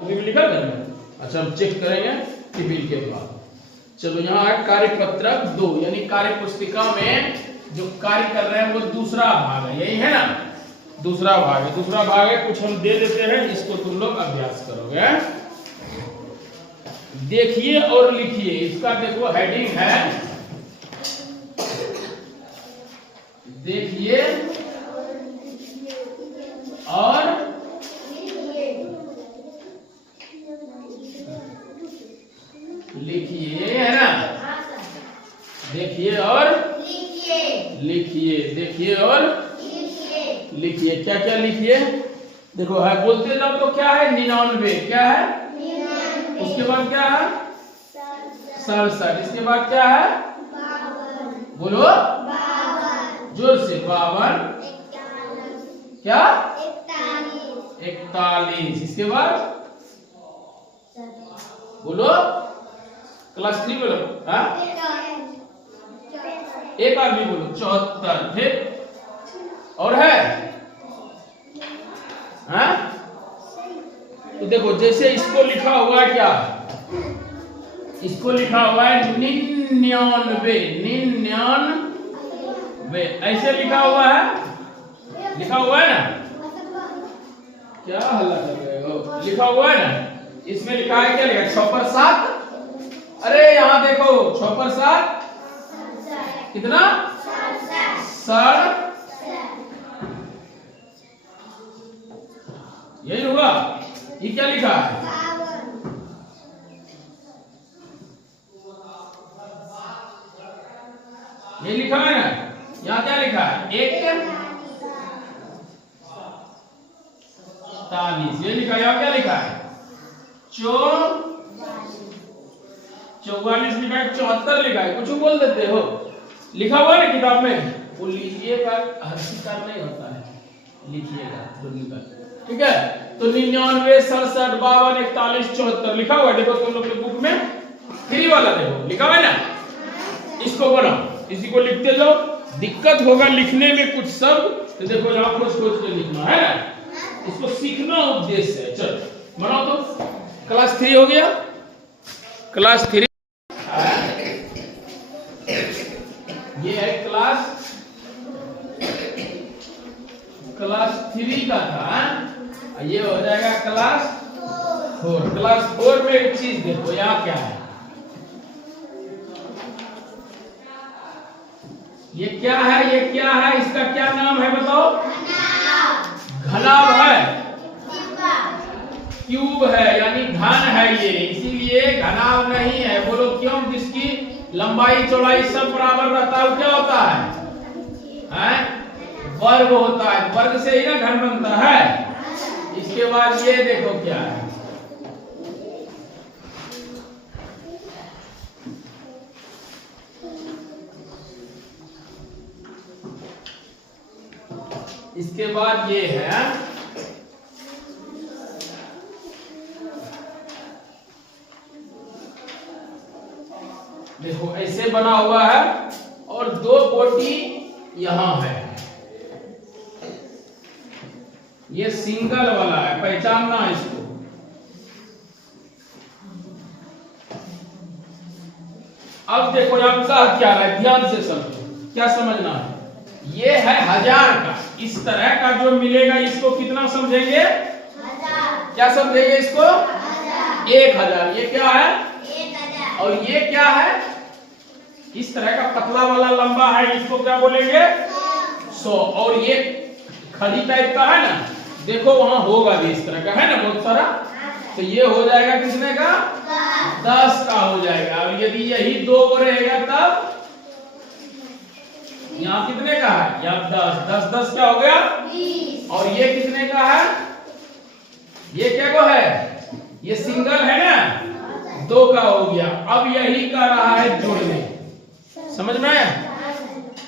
लिखा घर में। अच्छा हम चेक करेंगे टिफिन के बाद। चलो यहाँ है कार्यपत्रक 2 यानी कार्य पुस्तिका में जो कार्य कर रहे हैं वो दूसरा भाग है, यही है ना, दूसरा भाग है। दूसरा भाग है कुछ हम दे देते हैं, इसको तुम लोग अभ्यास करोगे। देखिए और लिखिए, इसका देखो हेडिंग है देखिए और लिखिए, है ना, देखिए और लिखिए, देखिए और लिखिए। क्या क्या लिखिए देखो, है बोलते जाओ तो क्या है 99, क्या है, उसके बाद क्या है 67, इसके बाद क्या है बोलो जोर से 52, क्या 41, इसके बाद बोलो क्लास 3 बोलो, हाँ एक आदमी बोलो 74, फिर और है, हाँ तो देखो जैसे इसको लिखा हुआ है, क्या इसको लिखा हुआ है 99, ऐसे लिखा हुआ है, लिखा हुआ है ना, क्या हल्ला कर रहे हो, लिखा हुआ है ना, इसमें लिखा है क्या, लिखा 6 पर 7, अरे यहाँ देखो 6 पर 7 कितना 60, यही होगा। ये क्या लिखा है, ये लिखा है ना, यहाँ क्या लिखा है 41, ये लिखा है, यहाँ क्या लिखा है 44 लिखा है, 74 लिखा है, कुछ बोल देते हो, लिखा हुआ है ना किताब में, वो लीजिएगा, हर नहीं होता है, लिखिएगा, ठीक है। तो 99, 67, 52, 41, 74 लिखा हुआ है, देखो तुम लोग के बुक में फ्री वाला देखो लिखा हुआ है ना, इसको बनाओ, इसी को लिखते जाओ। दिक्कत होगा लिखने में कुछ शब्द तो देखो यहाँ खोज के लिखना है ना, इसको सीखना उद्देश्य है। चलो बनाओ, तो क्लास 3 हो गया, क्लास 3 ये है क्लास 3 का था, ये हो जाएगा क्लास 4। क्लास 4 में एक चीज देखो, यहाँ क्या है, ये क्या है, ये क्या है, इसका क्या नाम है बताओ, घनाभ है, क्यूब है यानी घन है ये, इसीलिए घनाभ नहीं है। बोलो क्यों, जिसकी लंबाई चौड़ाई सब बराबर रहता है वो क्या होता है, वर्ग होता है, वर्ग से ही ना घन बनता है। इसके बाद ये देखो क्या है, इसके बाद ये है देखो ऐसे बना हुआ है और 2 कोटि यहां है, ये सिंगल वाला है, पहचानना है इसको। अब देखो यहां का क्या है, ध्यान से समझो, क्या समझना है, ये है 1000 का, इस तरह का जो मिलेगा इसको कितना समझेंगे, 1000, क्या समझेंगे इसको 1000, ये क्या है 1000, और ये क्या है, इस तरह का पतला वाला लंबा है, इसको क्या बोलेंगे 100, और ये खड़ी टाइप का है ना, देखो वहां होगा भी इस तरह का है ना बहुत सारा, तो ये हो जाएगा कितने का 10 का हो जाएगा। अब यदि यही 2 रहेगा तब यहाँ कितने का है, यहाँ 10, 10 क्या हो गया 20, और ये कितने का है, ये क्या को है, ये सिंगल है ना 2 का हो गया। अब यही कर रहा है जोड़ने, समझ में आया,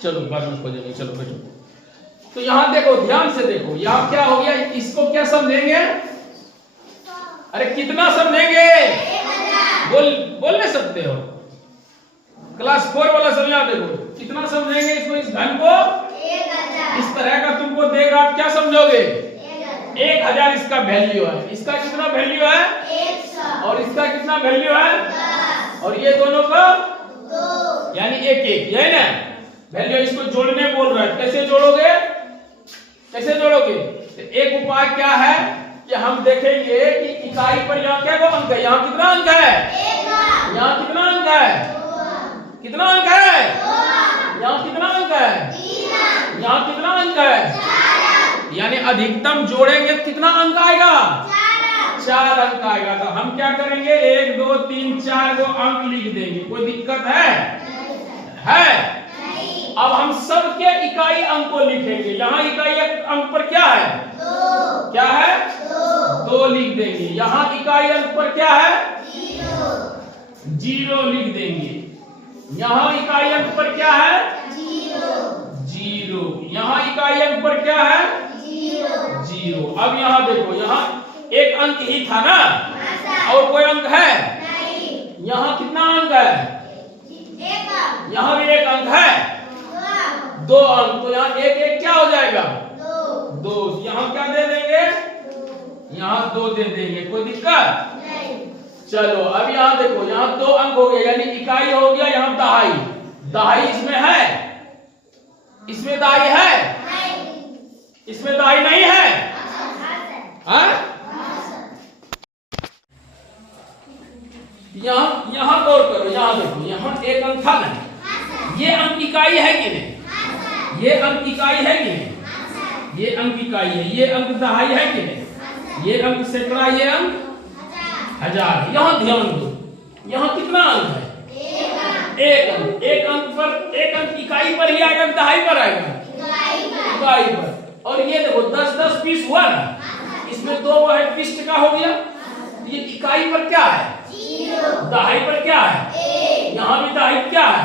चलो बाद में खोजेंगे, चलो बैठो। तो यहाँ देखो ध्यान से देखो, यहाँ क्या हो गया, इसको क्या समझेंगे, अरे कितना समझेंगे, बोल नहीं सकते हो, क्लास 4 वाला समझा देखो, कितना समझेंगे इसको, इस घन को 1000, इस तरह का तुमको देगा, आप क्या समझोगे 1000 इसका वैल्यू है। इसका कितना वैल्यू है? 100। और इसका कितना वैल्यू है? 10। और ये दोनों का 2, यानी 1 है ना वैल्यू। इसको जोड़ने बोल रहा है, कैसे जोड़ोगे? कैसे जोड़ोगे? तो एक उपाय क्या है कि हम देखेंगे कि इकाई पर यहाँ क्या अंक है। यहाँ कितना अंक है? यहाँ कितना अंक है? कितना अंक है? यहाँ कितना अंक है? यहाँ कितना अंक है? यानी अधिकतम जोड़ेंगे कितना अंक आएगा? 4 अंक आएगा। तो हम क्या करेंगे? 1 2 3 4 को अंक लिख देंगे। कोई दिक्कत है? अब हम सबके इकाई अंक को लिखेंगे। यहाँ इकाई अंक पर क्या है? 2। क्या है? 2 लिख देंगे। यहाँ इकाई अंक पर क्या है? 0 लिख देंगे। यहाँ इकाई अंक पर क्या है? 0। यहाँ इकाई अंक पर क्या है? 0। अब यहाँ देखो, यहाँ एक अंक ही था ना, और कोई अंक है? यहाँ कितना अंक है? यहाँ भी एक अंक है, 2 अंक। तो यहाँ 1 क्या हो जाएगा? 2। यहाँ क्या दे देंगे? यहाँ 2 दे देंगे। कोई दिक्कत? चलो अब यहाँ देखो, यहाँ 2 अंक हो गए, यानी इकाई हो गया। यहाँ दहाई, दहाई इसमें है? इसमें दहाई है? इसमें दहाई नहीं है? यहाँ गौर करो, यहाँ देखो, यहाँ एक अंक था ना, ये अंक इकाई है कि नहीं? ये अंक इकाई है कि नहीं? ये अंक इकाई है। ये अंक दहाई है कि नहीं? ये अंक सैकड़ा, ये अंक 1000। यहाँ ध्यान दो, यहाँ कितना अंक है? एक अंक। एक अंक पर, एक अंक इकाई पर ही आएगा, दहाई पर आएगा? इकाई पर। और ये देखो 10-10 पीस हुआ ना, इसमें 2 है, पिष्ट का हो गया। ये इकाई पर क्या है? दहाई पर क्या है? यहाँ भी दहाई क्या है?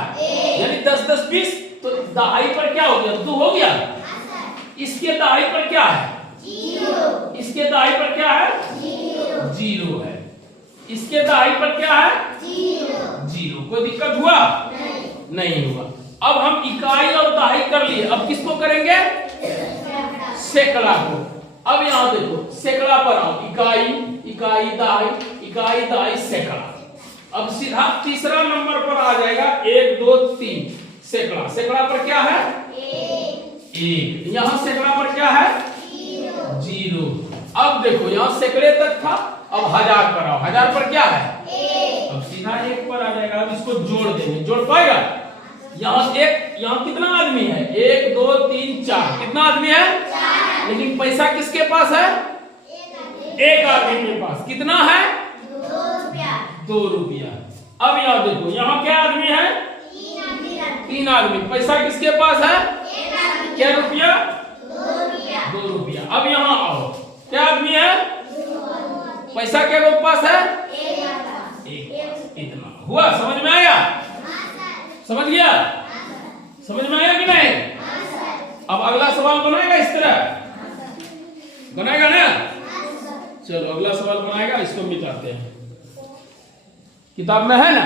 यानी 10-10 पीस। तो दहाई पर क्या हो गया? 2 हो गया। इसके दहाई पर क्या है? 0। इसके दहाई पर क्या है? 0 है। इसके दहाई पर क्या है? 0। कोई दिक्कत हुआ? नहीं हुआ। अब हम इकाई और दहाई कर लिए, अब किसको करेंगे? सैकड़ा को। अब यहाँ देखो, सैकड़ा पर आओ। इकाई, इकाई दहाई, इकाई दहाई सैकड़ा। अब सीधा तीसरा नंबर पर आ जाएगा, 1 2 3 सैकड़ा। सैकड़ा पर क्या है? 1। यहाँ सैकड़ा पर क्या है? 0। अब देखो, यहाँ सैकड़े तक था, अब 1000 पर आओ। 1000 पर क्या है? अब सीधा 1 पर आ जाएगा। अब इसको जोड़ देंगे, जोड़ पाएगा? यहाँ यहाँ कितना आदमी है? 1 2 3 4। कितना आदमी है? 4। लेकिन पैसा किसके पास है? एक आदमी के पास। कितना है? 2 रुपया। अब यहाँ देखो, यहाँ क्या आदमी है? 3 आदमी। पैसा किसके पास है? क्या रुपया? 2 रुपया। अब यहाँ आओ, क्या आदमी है? पैसा क्या के पास है? 1। इतना हुआ। समझ में आया? समझ गया? समझ में आया कि नहीं? अब अगला सवाल बनाएगा इस तरह? बनाएगा ना? चलो अगला सवाल बनाएगा, इसको मिटाते हैं। किताब में है ना?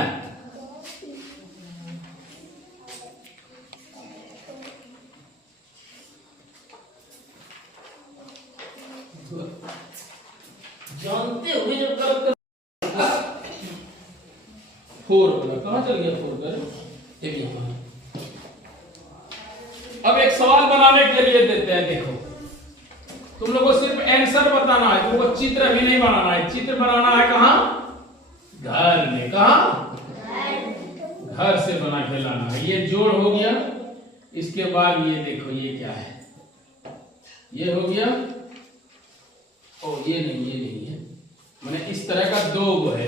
जानते हुए जब गलत 4 वाला कहाँ चल गया? 4 का एक यहाँ। अब एक सवाल बनाने के लिए देते हैं। देखो, तुम लोगों को सिर्फ आंसर बताना है, तुमको चित्र भी नहीं बनाना है। चित्र बनाना है कहाँ? घर में। कहाँ? घर से बना के लाना है। ये जोड़ हो गया। इसके बाद ये देखो, ये क्या है? ये हो गया। ओ ये नहीं है, मैंने इस तरह का 2 गो है।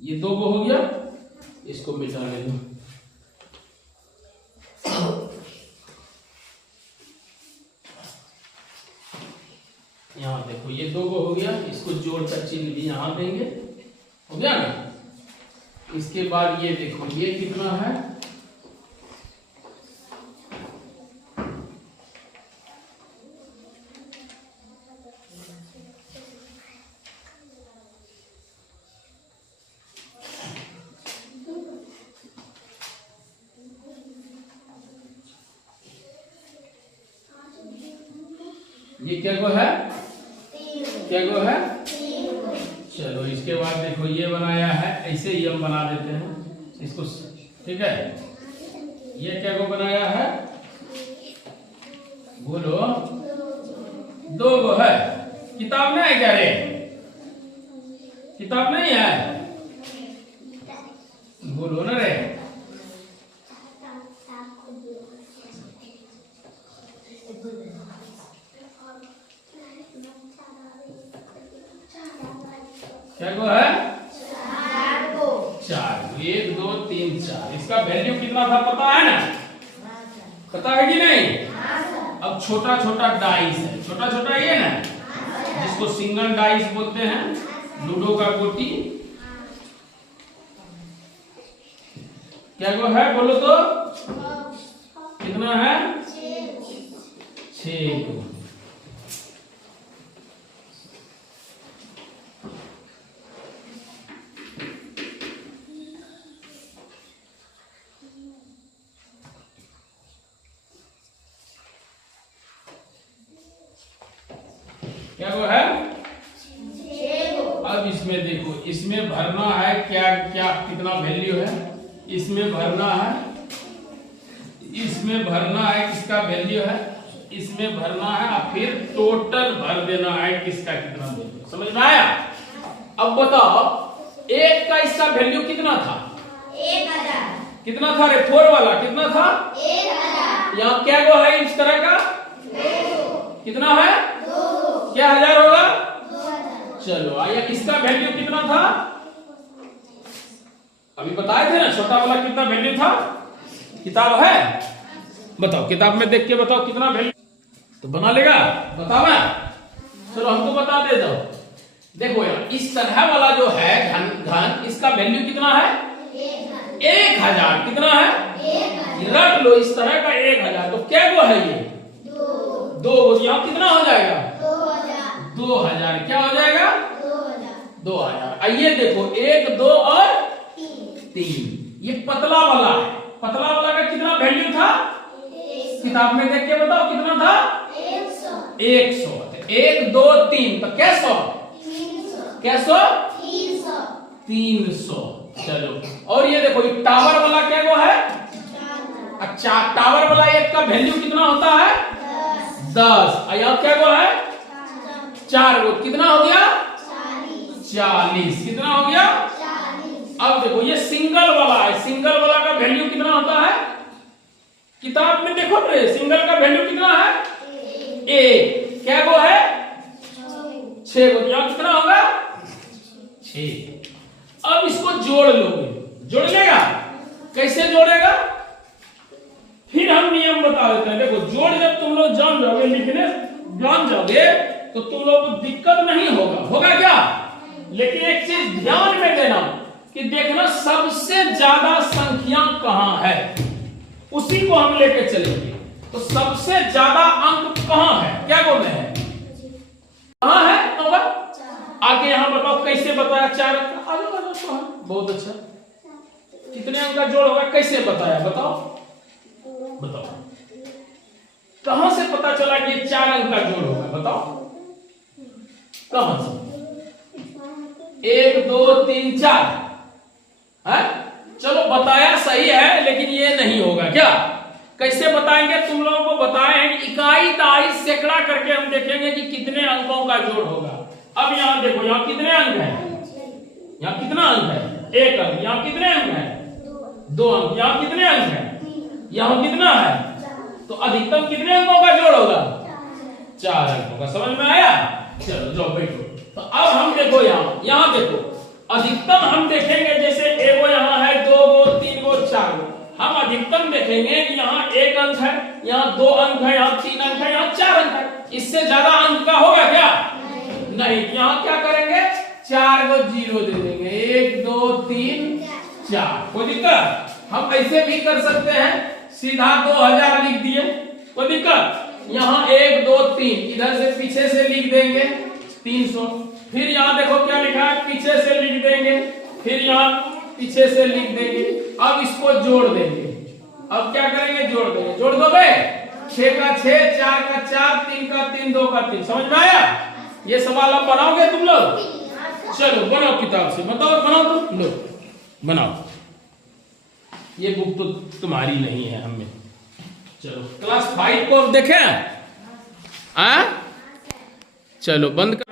ये 2 गो हो गया, इसको मिटाने दो। यहाँ देखो, ये 2 गो हो गया, इसको जोड़ का चिन्ह भी यहाँ देंगे। हो गया ना? इसके बाद ये देखो, ये कितना है? ये क्या को है? क्या को है? चलो इसके बाद देखो ये बनाया है, ऐसे ही हम बना देते हैं इसको, ठीक है। ये क्या को बनाया है? बोलो, 2 गो है। किताब नहीं है क्या रे? किताब नहीं है? बोलो ना रे। क्या गो है? 4 गो। 1 2 3 4। इसका वैल्यू कितना था पता है ना? पता है कि नहीं? अब छोटा छोटा डाइस है, छोटा छोटा ये ना, जिसको सिंगल डाइस बोलते हैं, लूडो का गोटी। क्या गो है बोलो तो? कितना है? 6 गो। क्या वो है? 6 गो। अब इसमें देखो, इसमें भरना है क्या क्या, कितना वैल्यू है इसमें भरना है, इसमें भरना है किसका वैल्यू है, इसमें भरना है, और फिर टोटल भर देना है किसका कितना वैल्यू। समझ में आया? अब बताओ, 1 का इसका वैल्यू कितना था? 1000। कितना था रे? 4 वाला कितना था? 1000। यहाँ क्या गो है इस तरह का? 2। कितना है? 2। क्या 1000 होगा? 2000। चलो आइए, इसका वैल्यू कितना था? अभी बताए थे ना, छोटा वाला कितना वैल्यू था? किताब है? बताओ, किताब में देख के बताओ कितना वैल्यू तो बना लेगा। बताओ ना, चलो हमको बता दे दो। देखो यार, इस तरह वाला जो है घन, इसका वैल्यू कितना है? 1000। कितना है? 1000। रख लो, इस तरह का 1000। तो क्या गो है ये? 2। यहाँ कितना हो जाएगा? 2000। क्या हो जाएगा? 2000। आइए देखो, 1 2 और 3। ये पतला वाला है, पतला वाला का कितना वैल्यू था? किताब में देख के बताओ कितना था? 100। 1 2 3 तो क्या 100? 300। 300। चलो, और ये देखो, ये टावर वाला क्या गो है? अच्छा, टावर वाला 1 का वैल्यू कितना होता है? 10। यहाँ क्या गो है? 4 गो। कितना हो गया? 40। कितना हो गया? 40। अब देखो, ये सिंगल वाला है, सिंगल वाला का वैल्यू कितना होता है? किताब में देखो रे, सिंगल का वैल्यू कितना है? 1। क्या गो है? 6 गो। यहाँ कितना होगा? 6। अब इसको जोड़ लोगे, जोड़ लेगा? कैसे जोड़ेगा? फिर हम नियम बता देते हैं। देखो, जोड़ जब तुम लोग जान जाओगे, लिखने जान जाओगे, तो तुम लोग को दिक्कत नहीं होगा। होगा क्या? लेकिन एक चीज ध्यान में देना कि देखना, सबसे ज्यादा संख्या कहां है, उसी को हम लेके चलेंगे। तो सबसे ज्यादा अंक कहां है? क्या बोल रहे हैं? कहां है? होगा आगे। यहां बताओ कैसे बताया? 4 अंक। बहुत अच्छा। कितने अंक का जोड़ होगा? कैसे बताया? बताओ बताओ, कहां से पता चला कि 4 अंक का जोड़ होगा? बताओ कहां से? 1 2 3 4 है? चलो बताया सही है, लेकिन ये नहीं होगा। क्या कैसे बताएंगे? तुम लोगों को बताए हैं कि इकाई दहाई सैकड़ा करके हम देखेंगे कि कितने अंकों का जोड़ होगा। अब यहां देखो, यहां कितने अंक है? यहाँ कितना अंक है? 1 अंक। यहाँ कितने अंक है? 2 अंक। यहाँ कितने अंक है? यहाँ कितना है? तो अधिकतम कितने अंकों का जोड़ होगा? 4 अंकों का। समझ में आया? चलो जाओ बैठो। तो अब हम देखो, यहाँ देखो, अधिकतम हम देखेंगे, जैसे एगो यहाँ है, 2 गो 3 गो 4 गो। हम अधिकतम देखेंगे कि यहाँ 1 अंक है, यहाँ 2 अंक है, यहाँ 3 अंक है, यहाँ 4 अंक है। इससे ज्यादा अंक का होगा क्या? नहीं। यहाँ क्या करेंगे? 4 को 0 दे देंगे। 1 2 3 4। कोई दिक्कत? हम ऐसे भी कर सकते हैं, सीधा 2000 लिख दिए, कोई दिक्कत? यहाँ 1 2 3 इधर से पीछे से लिख देंगे 300। फिर यहाँ देखो क्या लिखा है, पीछे से लिख देंगे, फिर यहाँ पीछे से लिख देंगे। अब इसको जोड़ देंगे। अब क्या करेंगे? जोड़ देंगे। जोड़ दोगे? 6 का 6, 4 का 4, 3 का 3, 2 का 3। समझ में आया? ये सवाल अब बनाओगे तुम लोग? चलो बनाओ किताब से, बताओ बनाओ तुम लोग बनाओ। ये बुक तो तुम्हारी नहीं है, हमें। चलो क्लास 5 को देखें। चलो बंद कर।